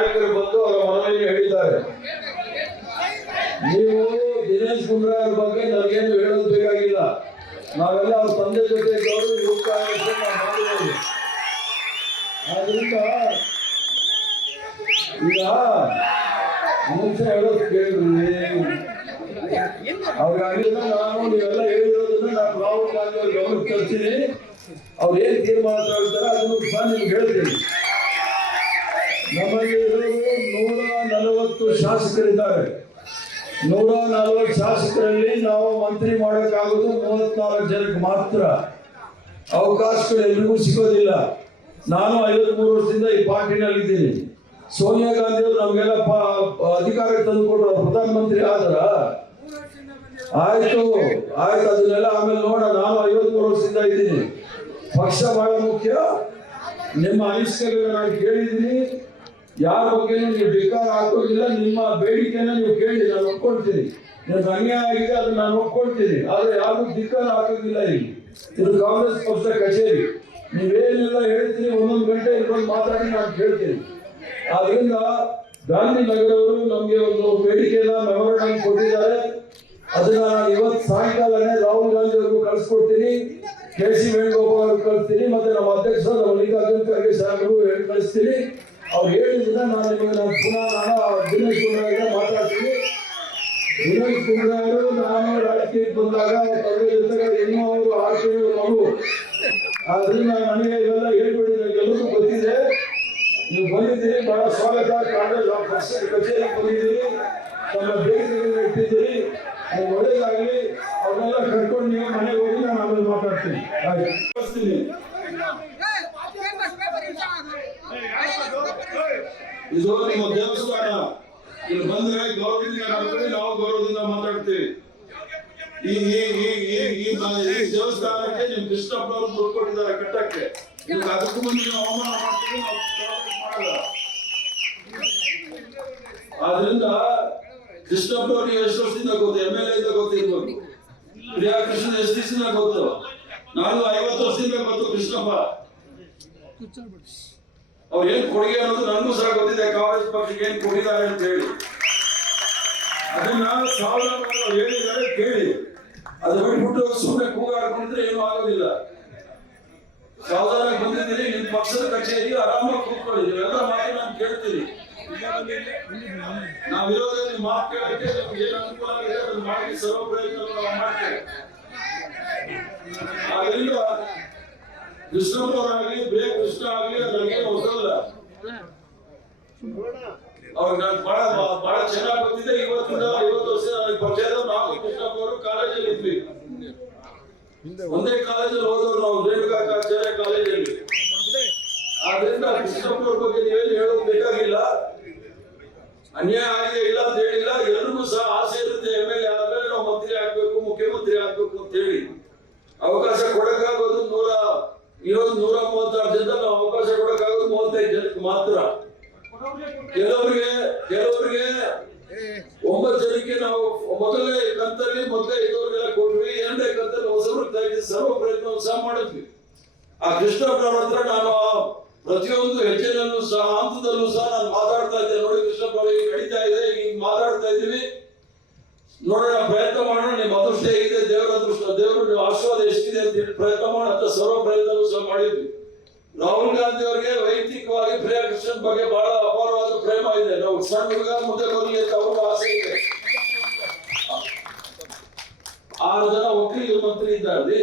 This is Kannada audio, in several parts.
ನಾಯಕರು ಬಂದು ಅವರ ಮನವಿಯನ್ನು ಹೇಳಿದ್ದಾರೆ. ನೀವು ದಿನೇಶ್ ಗುಂಡೂರಾವ್ ಬಗ್ಗೆ ನನಗೇನು ಹೇಳೋದು ಬೇಕಾಗಿಲ್ಲ. ನಾವೆಲ್ಲ ಅವ್ರ ತಂದೆ ಜೊತೆ ಇದ್ದವರು ಯುವಕ ಮಾಡಿರೋದು. ಆದ್ರಿಂದ ಈಗ ಮುಂಚೆ ಹೇಳೋದು ಕೇಳಿದ್ರಿ ಅವ್ರಿಗಾಗಿಲ್ಲ. ನಾನು ನೀವೆಲ್ಲ ಹೇಳಿರೋದನ್ನ ನಾನು ರಾಹುಲ್ ಗಾಂಧಿ ಅವ್ರ ಗಮನಕ್ಕೆ ತರ್ತೀನಿ. ಅವ್ರು ಏನ್ ತೀರ್ಮಾನ ತಗೊಳ್ತಾರೆ ಅದನ್ನು ಸಹ ನಿಮ್ಗೆ ಹೇಳ್ತೀನಿ. ನಮ್ಮಲ್ಲಿ ಇರೋದು 140 ಶಾಸಕರಿದ್ದಾರೆ. 140 ಶಾಸಕರಲ್ಲಿ ನಾವು ಮಂತ್ರಿ ಮಾಡೋಕ್ಕಾಗೋದು 34 ಜನಕ್ಕೆ ಮಾತ್ರ. ಅವಕಾಶಗಳು ಎಲ್ರಿಗೂ ಸಿಗೋದಿಲ್ಲ. ನಾನು 53 ವರ್ಷದಿಂದ ಈ ಪಾರ್ಟಿನಲ್ಲಿದ್ದೀನಿ. ಸೋನಿಯಾ ಗಾಂಧಿ ಅವರು ನಮಗೆಲ್ಲ ಅಧಿಕಾರಕ್ಕೆ ತಂದುಕೊಟ್ರು, ಪ್ರಧಾನಮಂತ್ರಿ ಆದ್ರ ಆಯ್ತು ಅದನ್ನೆಲ್ಲ ಆಮೇಲೆ ನೋಡ. ನಾನು 53 ವರ್ಷದಿಂದ ಇದ್ದೀನಿ. ಪಕ್ಷ ಬಹಳ ಮುಖ್ಯ. ನಿಮ್ಮ ಅನಿಸಿಕೆಗಳನ್ನ ನಾನು ಕೇಳಿದ್ದೀನಿ. ಯಾರ ಬಗ್ಗೆ ನೀವು ಧಿಕ್ಕಾರ ಹಾಕೋದಿಲ್ಲ. ನಿಮ್ಮ ಬೇಡಿಕೆನ ನೀವು ಕೇಳಿ, ನಾನು ಒಪ್ಕೊಳ್ತೀನಿ. ನಿಮ್ಗೆ ಅನ್ಯಾಯ ಆಗಿದೆ ಅದನ್ನ ನಾನು ಒಪ್ಕೊಳ್ತೀನಿ. ಆದ್ರೆ ಯಾರು ಧಿಕ್ಕಾರ ಹಾಕೋದಿಲ್ಲ. ಇದು ಕಾಂಗ್ರೆಸ್ ಪಕ್ಷ ಕಚೇರಿ. ನೀವೇನೆಲ್ಲ ಹೇಳ್ತೀನಿ ಒಂದೊಂದು ಗಂಟೆ ಇಟ್ಕೊಂಡು ಮಾತಾಡಿ ನಾನು ಕೇಳ್ತೀನಿ. ಆದ್ರಿಂದ ಗಾಂಧಿನಗರ ಅವರು ನಮ್ಗೆ ಒಂದು ಬೇಡಿಕೆನ ಮೆಮೊರಂಡಮ್ ಕೊಟ್ಟಿದ್ದಾರೆ. ಅದನ್ನ ನಾನು ಇವತ್ತು ಸಾಯಂಕಾಲನೇ ರಾಹುಲ್ ಗಾಂಧಿ ಅವ್ರಿಗೂ ಕಳಿಸ್ಕೊಡ್ತೀನಿ, ಕೆ.ಸಿ. ವೇಣುಗೋಪಾಲ್ ಅವ್ರಿಗೆ ಕಳಿಸ್ತೀನಿ, ಮತ್ತೆ ನಮ್ಮ ಅಧ್ಯಕ್ಷ ಮಲ್ಲಿಕಾರ್ಜುನ್ ಖರ್ಗೆ ಸಾಹೇಬರು ಹೇಳಿ ಕಳಿಸ್ತೀನಿ. ಅವ್ರು ಹೇಳಿದ್ರೆ ನಾನು ಪುನಃ ದಿನೇಶ್ ಗುಂಡೂರಾವ್ ಮಾತಾಡ್ತೀನಿ. ದಿನೇಶ್ ಗುಂಡೂರಾವ್ ನಾನು ರಾಜಕೀಯಕ್ಕೆ ಬಂದಾಗ ತಂದೆ ಜೊತೆಗೆ ಇನ್ನೂ ಅವರು 6 ತಿಂಗಳು ಮಗು. ಆದ್ರಿಂದ ನನಗೆ ಇವೆಲ್ಲ ಹೇಳ್ಬಿಡಿ. ನನಗೆಲ್ಲರೂ ಗೊತ್ತಿದೆ. ನೀವು ಬಂದಿದ್ದೀರಿ, ಬಹಳ ಸ್ವಾಗತ. ಕಾಂಗ್ರೆಸ್ ಪಕ್ಷದ ಕಚೇರಿಗೆ ಬಂದಿದ್ದೀರಿ, ತಮ್ಮ ಬೇಡಿಕೆಗಳನ್ನ ಇಟ್ಟಿದ್ದೀರಿ. ನೀವು ಒಳ್ಳೇದಾಗಲಿ. ಅವ್ರನ್ನೆಲ್ಲ ಕರ್ಕೊಂಡು ನೀವು ಮನೆಗೆ ಹೋಗಿ ನಾನು ಆಮೇಲೆ ಮಾತಾಡ್ತೀನಿ. ಕಳಿಸ್ತೀನಿ. ಇದು ನಿಮ್ಮ ದೇವಸ್ಥಾನ. ಇಲ್ಲಿ ಬಂದ್ರೆ ಗೌರವದಿಂದ ನಾವು ಗೌರವದಿಂದ ಮಾತಾಡ್ತೀವಿ. ಈ ದೇವಸ್ಥಾನಕ್ಕೆ ನೀವು ಕೃಷ್ಣಪ್ಪ ಅವರು ದುಡ್ಡು ಕೊಟ್ಟಿದ್ದಾರೆ ಕಟ್ಟಕ್ಕೆ. ಈಗ ಅದಕ್ಕೂ ಮುಂದೆ ನೀವು ಅವಮಾನ ಮಾಡ್ತೀವಿ, ಮಾಡಲ್ಲ. ಆದ್ರಿಂದ ಕೃಷ್ಣಪ್ಪ ಅವ್ರಿಗೆ ಎಷ್ಟು ವರ್ಷದಿಂದ ಗೊತ್ತು, MLA ಇಂದ ಗೊತ್ತಿರ್ಬೋದು. ಪ್ರಿಯಾ ಕೃಷ್ಣ ಎಷ್ಟು ದಿವಸದಿಂದ ಗೊತ್ತು. ನಾನು 50 ವರ್ಷದಿಂದ ಗೊತ್ತು ಕೃಷ್ಣಪ್ಪ. ಅವ್ರು ಏನ್ ಕೊಡುಗೆ ಅನ್ನೋದು ನನಗೂ ಸಹ ಗೊತ್ತಿದೆ. ಕಾಂಗ್ರೆಸ್ ಪಕ್ಷಕ್ಕೆ ಏನ್ ಕೊಟ್ಟಿದ್ದಾರೆ ಅಂತ ಹೇಳಿ ಅದನ್ನ ಸಾವಿರ ಹೇಳಿದ್ದಾರೆ ಕೇಳಿ. ಅದು ಬಿಟ್ಬಿಟ್ಟು ಸುಮ್ಮನೆ ಕೂಗಾಡ್ಕೊಂಡ್ರೆ ಏನೂ ಆಗೋದಿಲ್ಲ. ಸಾವಧಾನ ಬಂದಿದ್ದೀರಿ, ನಿಮ್ ಪಕ್ಷದ ಕಚೇರಿ ಆರಾಮಾಗಿ ಕೂತ್ಕೊಳ್ಳಿ. ಎಲ್ಲ ಮಾತು ನಾನು ಕೇಳ್ತೀನಿ. ನಾವಿರೋದ್ರಲ್ಲಿ ಮಾತು ಕೇಳಕ್ಕೆ ನಿಮ್ಗೆ ಏನು ಅನುಕೂಲ ಆಗಿದೆ ಅದನ್ನು ಮಾಡಿ ಸರ್ವ ಪ್ರಯತ್ನ ಮಾಡ್ತೇವೆ. ಆದ್ರಿಂದ ಕೃಷ್ಣಪ್ಪರಾಗಲಿ ಬೇ ಕೃಷ್ಣ ಆಗಲಿ ನನಗೆ ಹೊಸಲ್ಲ. ಅವ್ರಿಗೆ ನಾನು ಬಹಳ ಚೆನ್ನಾಗಿ ಗೊತ್ತಿದೆ. 50 ವರ್ಷ ಪರಿಚಯ. ನಾವು ಕೃಷ್ಣಪ್ಪ ಅವರು ಕಾಲೇಜಲ್ಲಿ ಇದ್ವಿ, ಒಂದೇ ಕಾಲೇಜಲ್ಲಿ ಹೋದವ್ರು ನಾವು, ರೇಣುಕಾಚಾರ್ಯ ಕಾಲೇಜಲ್ಲಿ. ಆದ್ರಿಂದ ಕೃಷ್ಣಪ್ಪ ಅವ್ರ ಬಗ್ಗೆ ನೀವೇನು ಹೇಳೋದು ಬೇಕಾಗಿಲ್ಲ. ಅನ್ಯಾಯ ಆಗಿದೆ ಇಲ್ಲ ಅಂತ ಹೇಳಿಲ್ಲ. ಎಲ್ರಿಗೂ ಸಹ ಆಸೆ ಇರುತ್ತೆ, MLA ಆದ್ಮೇಲೆ ನಾವು ಮಂತ್ರಿ ಆಗ್ಬೇಕು, ಮುಖ್ಯಮಂತ್ರಿ ಆಗ್ಬೇಕು ಅಂತ ಹೇಳಿ. ಅವಕಾಶ ಕೊಡಕ್ಕಾಗೋದು 136 ಜನ. ನಾವು ಅವಕಾಶ ಕೊಡಕ್ಕಾಗೋದು 35 ಜನಕ್ಕೆ ಮಾತ್ರ. ಕೆಲವರಿಗೆ 9 ಜನಕ್ಕೆ ನಾವು ಮೊದಲನೇ ಕಂತಲ್ಲಿ ಇದ್ದವ್ರಿಗೆಲ್ಲ ಕೊಟ್ವಿ. 2ನೇ ಕಂತಲ್ಲಿ ಹೊಸಬ್ರು ತೆಗೆದು ಸರ್ವ ಪ್ರಯತ್ನ ಸಹ ಮಾಡಿದ್ವಿ. ಆ ಕೃಷ್ಣಪ್ಪನವ್ರ ಹತ್ರ ನಾನು ಪ್ರತಿಯೊಂದು ಹೆಜ್ಜೆನಲ್ಲೂ ಸಹ ಹಂತದಲ್ಲೂ ಸಹ ನಾನು ಮಾತಾಡ್ತಾ ಇದ್ದೆ. ನೋಡಿ ಕೃಷ್ಣಪ್ಪ ನಡೀತಾ ಇದೆ, ಈಗ ಮಾತಾಡ್ತಾ ಇದ್ದೀವಿ, ನೋಡೋಣ, ಪ್ರಯತ್ನ ಮಾಡೋಣ. ನಿಮ್ಮ ಅದೃಷ್ಟ ಹೇಗಿದೆ, ದೇವರ ಅದೃಷ್ಟ, ದೇವರು ಆಶೀರ್ವಾದ ಎಷ್ಟಿದೆ ಅಂತ ಹೇಳಿ ಪ್ರಯತ್ನ ಮಾಡೋಂತ ಸರ್ವ ಪ್ರಯತ್ನವೂ ಸಹ ಮಾಡಿದ್ವಿ. ರಾಹುಲ್ ಗಾಂಧಿ ಅವರಿಗೆ ವೈಯಕ್ತಿಕವಾಗಿ ಪ್ರಿಯಾ ಕೃಷ್ಣನ್ ಬಗ್ಗೆ ಬಹಳ ಅಪಾರವಾದ ಪ್ರೇಮ ಇದೆ. ನಾವು ಸಣ್ಣ ಹುಡುಗ ಮುಂದೆ ಬರಲಿ ಅಂತ ಅವ್ರಿಗೂ ಆಸೆ ಇದೆ. 6 ಜನ ವಕೀಲರು ಮಂತ್ರಿ ಇದ್ದಾರೆ.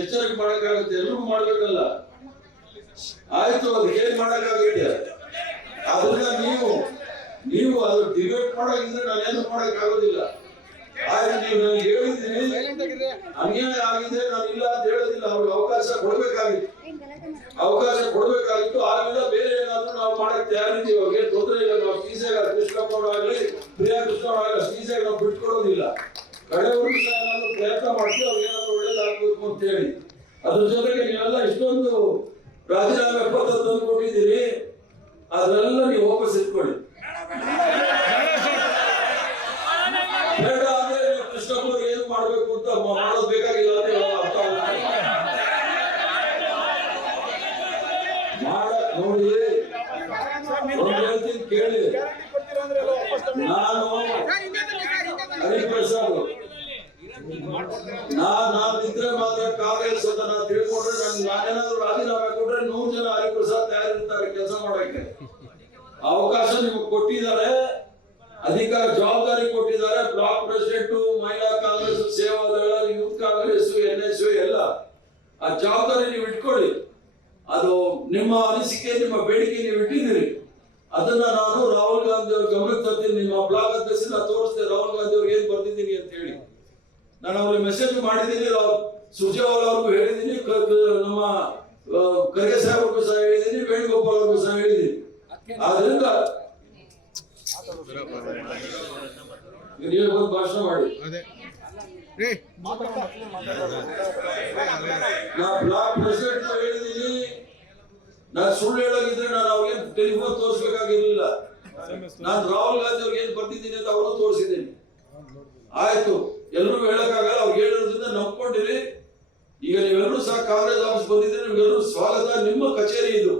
ಎಚ್ಚರಿಕೆ ಮಾಡಕ್ಕಾಗುತ್ತೆ, ಎಲ್ರಿಗೂ ಮಾಡ್ಬೇಕಲ್ಲ. ಆಯ್ತು, ಅದಕ್ಕೆ ಏನ್ ಮಾಡಕ್ಕಾಗುತ್ತೆ. ಆದ್ರಿಂದ ನೀವು ಅದು ಡಿಬೇಟ್ ಮಾಡೋದಿದ್ರೆ ನಾನೇನು ಮಾಡಕ್ ಆಗೋದಿಲ್ಲ. ಆಯ್ತು, ನೀವು ನನಗೆ ಹೇಳಿದ್ದೀನಿ ಅನ್ಯಾಯ ಆಗಿದೆ, ನಾನು ಇಲ್ಲ ಅಂತ ಹೇಳೋದಿಲ್ಲ. ಅವ್ರಿಗೆ ಅವಕಾಶ ಕೊಡ್ಬೇಕಾಗಿತ್ತು. ಆಗಲಿಲ್ಲ, ಬೇರೆ ಏನಾದ್ರೂ ನಾವು ಮಾಡಕ್ ತಯಾರಿದ್ದೀವಿ. ಅವ್ರಿಗೆ ತೊಂದರೆ ಇಲ್ಲ. ನಾವು ಸೀಸೆಗ ಕೃಷ್ಣಪ್ಪ ಆಗಲಿ ಪ್ರಿಯಾ ಕೃಷ್ಣ ಆಗಲಿ ಸೀಸೆಗೆ ನಾವು ಬಿಟ್ಕೊಡೋದಿಲ್ಲ. ಕಡೆವರೆಗೂ ಸಹ ಏನಾದ್ರು ಪ್ರಯತ್ನ ಮಾಡ್ತೀವಿ, ಅವ್ರಿಗೆ ಏನಾದ್ರು ಒಳ್ಳೇದಾಗಬೇಕು ಅಂತ ಹೇಳಿ. ಅದ್ರ ಜೊತೆಗೆ ನೀವೆಲ್ಲ ಇಷ್ಟೊಂದು ರಾಜೀನಾಮೆ ಪತ್ರ ತಂದು ಕೊಟ್ಟಿದ್ದೀರಿ, ಅದನ್ನೆಲ್ಲ ನೀವು ವಾಪಸ್ ಇಟ್ಕೊಳ್ಳಿ. ಬೇಡ ಅಂದ್ರೆ ಕೃಷ್ಣಪ್ಪ ಏನು ಮಾಡ್ಬೇಕು ಅಂತ ಮಾಡೋದು ಬೇಕಾಗಿಲ್ಲ ಅಂತ ಅರ್ಥ ನೋಡಿ. ಹೇಳ್ತೀನಿ ಕೇಳಿ. ಹೇಳಿ ನಾನು ಹರಿಪ್ರಸಾದ್ ನಾನು ನಿದ್ರೆ ಮಾತ್ರ ಕಾಂಗ್ರೆಸ್ ಅಂತ ನಾನು ತಿಳ್ಕೊಂಡ್ರೆ ನಾನೇನಾದ್ರೂ ರಾಜೀನಾಮೆ ಕೊಟ್ರೆ 100 ಜನ ಹರಿಪ್ರಸಾದ್ ತಯಾರಿರ್ತಾರೆ ಕೆಲಸ ಮಾಡೋಕೆ. ಅವಕಾಶ ನಿಮಗೆ ಕೊಟ್ಟಿದ್ದಾರೆ, ಅಧಿಕಾರ ಜವಾಬ್ದಾರಿ ಕೊಟ್ಟಿದ್ದಾರೆ. ಬ್ಲಾಕ್ ಪ್ರೆಸಿಡೆಂಟ್, ಮಹಿಳಾ ಕಾಂಗ್ರೆಸ್, ಸೇವಾದಳ, ಯೂತ್ ಕಾಂಗ್ರೆಸ್, NSU ಎಲ್ಲ ಆ ಜವಾಬ್ದಾರಿ ನೀವು ಇಟ್ಕೊಳ್ಳಿ. ಅದು ನಿಮ್ಮ ಅನಿಸಿಕೆ, ನಿಮ್ಮ ಬೇಡಿಕೆ ನೀವು ಇಟ್ಟಿದ್ದೀರಿ. ಅದನ್ನ ನಾನು ರಾಹುಲ್ ಗಾಂಧಿ ಅವ್ರ ಗಮನಕ್ಕೆ ತರ್ತೀನಿ. ನಿಮ್ಮ ಬ್ಲಾಗ್ ಅಧ್ಯಕ್ಷ ತೋರಿಸ್ತೇನೆ ರಾಹುಲ್ ಗಾಂಧಿ ಅವ್ರಿಗೆ ಏನ್ ಬರ್ತಿದ್ದೀನಿ ಅಂತ ಹೇಳಿ. ನಾನು ಅವ್ರಿಗೆ ಮೆಸೇಜ್ ಮಾಡಿದ್ದೀನಿ, ಸುರ್ಜೇವಾಲ ಅವ್ರಿಗೂ ಹೇಳಿದ್ದೀನಿ, ನಮ್ಮ ಖರ್ಗೆ ಸಾಹೇಬ್ರಿಗೂ ಸಹ ಹೇಳಿದ್ದೀನಿ, ವೇಣುಗೋಪಾಲ್ ಅವ್ರಿಗೂ ಸಹ ಹೇಳಿದ್ದೀನಿ. ಆದ್ರಿಂದ ನೀವು ಒಂದು ಭಾಷಣ ಮಾಡಿ. ನಾ ಬ್ಲಾಕ್ ಪ್ರೆಸಿಡೆಂಟ್ ಹೇಳಿದ್ದೀನಿ, ನಾನು ಸುಳ್ಳು ಹೇಳೋಗಿದ್ರೆ ನಾನು ಅವ್ರಿಗೆ ಟೆಲಿಫೋನ್ ತೋರಿಸ್ಬೇಕಾಗಿರ್ಲಿಲ್ಲ. ನಾನು ರಾಹುಲ್ ಗಾಂಧಿ ಅವ್ರಿಗೆ ಏನ್ ಬರ್ತಿದ್ದೀನಿ ಅಂತ ಅವರು ತೋರಿಸಿದ್ದೀನಿ. ಆಯ್ತು, ಎಲ್ಲರೂ ಹೇಳಕ್ಕಾಗಲ್ಲ, ಅವ್ರಿಗೆ ಹೇಳೋದ್ರಿಂದ ನಂಬ್ಕೊಂಡಿರಿ. ಈಗ ನೀವೆಲ್ಲರೂ ಸಹ ಕಾಂಗ್ರೆಸ್ ಆಫೀಸ್ ಬಂದಿದ್ರೆ ನಿಮ್ಗೆಲ್ಲರೂ ಸ್ವಾಗತ. ನಿಮ್ಮ ಕಚೇರಿ ಇದು,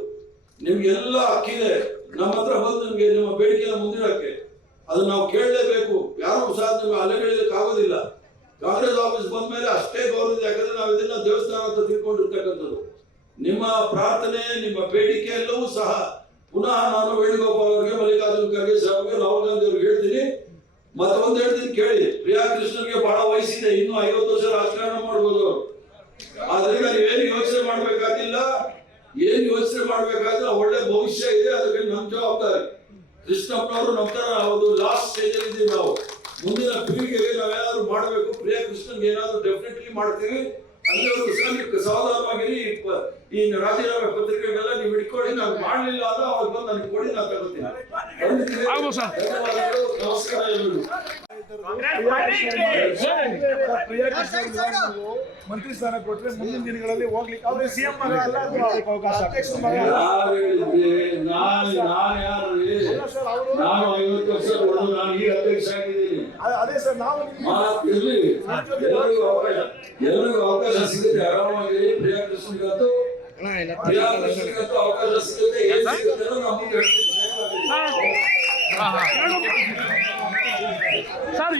ನಿಮ್ಗೆಲ್ಲ ಹಕ್ಕಿದೆ ನಮ್ಮ ಹತ್ರ ಬಂದು ನಿಮ್ಗೆ ನಿಮ್ಮ ಬೇಡಿಕೆಯನ್ನು ಮುಂದಿಡಕ್ಕೆ. ಅದು ನಾವು ಕೇಳಲೇಬೇಕು. ಯಾರು ಸಹ ನಿಮ್ಗೆ ಅಲೆಗಳಿಲಿಕ್ಕೆ ಆಗೋದಿಲ್ಲ. ಕಾಂಗ್ರೆಸ್ ಆಫೀಸ್ ಬಂದ ಮೇಲೆ ಅಷ್ಟೇ ಗೌರವ ಇದೆ. ಯಾಕಂದ್ರೆ ನಾವು ಇದನ್ನ ದೇವಸ್ಥಾನ ಅಂತ ತಿಳ್ಕೊಂಡಿರ್ತಕ್ಕಂಥದ್ದು. ನಿಮ್ಮ ಪ್ರಾರ್ಥನೆ, ನಿಮ್ಮ ಬೇಡಿಕೆ ಎಲ್ಲವೂ ಸಹ ಪುನಃ ನಾನು ವೇಣುಗೋಪಾಲ್ ಅವರಿಗೆ, ಮಲ್ಲಿಕಾರ್ಜುನ್ ಖರ್ಗೆ ಸಾಹೇಬ್ಗೆ, ರಾಹುಲ್ ಗಾಂಧಿ ಅವ್ರಿಗೆ ಹೇಳ್ತೀನಿ. ಮತ್ತೊಂದು ಹೇಳ್ತೀನಿ ಕೇಳಿ. ಪ್ರಿಯಾ ಕೃಷ್ಣನ್ಗೆ ಬಹಳ ವಯಸ್ಸಿದೆ, ಇನ್ನು 50 ವರ್ಷ ರಾಜಕಾರಣ ಮಾಡ್ಬೋದು ಅವರು. ಆದ್ರಿಂದ ನೀವೇನು ಯೋಚನೆ ಮಾಡ್ಬೇಕಾಗಿಲ್ಲ. ಏನ್ ಯೋಚನೆ ಮಾಡ್ಬೇಕಾದ್ರೆ ಒಳ್ಳೆ ಭವಿಷ್ಯ ಇದೆ, ಅದಕ್ಕೆ ನಮ್ ಜವಾಬ್ದಾರಿ. ಕೃಷ್ಣಪ್ಪನವರು ನಮ್ಮ ತರ ಒಂದು ಲಾಸ್ಟ್ ಸ್ಟೇಜ್ ಅಲ್ಲಿ ಇದ್ದೀವಿ ನಾವು. ಮುಂದಿನ ಪೀಳಿಗೆಗೆ ನಾವೇನಾದ್ರೂ ಮಾಡಬೇಕು. ಪ್ರಿಯಾ ಕೃಷ್ಣನ್ಗೆ ಏನಾದ್ರು ಡೆಫಿನೆಟ್ಲಿ ಮಾಡ್ತೀವಿ. ಅಲ್ಲಿವರೆಗೂ ಸಹ ನೀವು ಸಾವಧಾನವಾಗಿರಿ. ಈ ರಾಜೀನಾಮೆ ಪತ್ರಿಕೆಗಳೆಲ್ಲ ನೀವು ಇಟ್ಕೊಳ್ಳಿ. ನಾನು ಮಾಡಲಿಲ್ಲ ಅಂದ್ರೆ ಅವ್ರು ಬಂದು ನನಗೆ ಕೊಡಿ, ನಾನು ತಗೋತೀನಿ. ಧನ್ಯವಾದಗಳು, ನಮಸ್ಕಾರ ಎಲ್ಲರಿಗೂ. ಮಂತ್ರಿ ಸ್ಥಾನ ಕೊಟ್ಟರೆ ಮುಂದಿನ ದಿನಗಳಲ್ಲಿ ಹೋಗ್ಲಿಕ್ಕೆ ಅವ್ರಿಗೆ ಸಿಎಂ ಮಗ ಅಲ್ಲ, ಅಧ್ಯಕ್ಷ ಮಗ. ನಾನು ಯಾರು? ನಾನು 50 ವರ್ಷ ಹೊಡೆದು ನಾನು ಈಗ ಅಧ್ಯಕ್ಷ ಆಗಿದ್ದೀನಿ. ಅದೇ ಸರ್, ನಾವು ಇರ್ಲಿ, ಎಲ್ಲರಿಗೂ ಅವಕಾಶ ಸಿಗುತ್ತೆ. ಆರಾಮಾಗಿ ಪ್ರಿಯಾ ಕೃಷ್ಣಗಂತೂ ಅವಕಾಶ ಸಿಗುತ್ತೆ. ಏನ್ ಸಿಗುತ್ತೆ ನಮಗೆ ಹೇಳ್ತೀನಿ.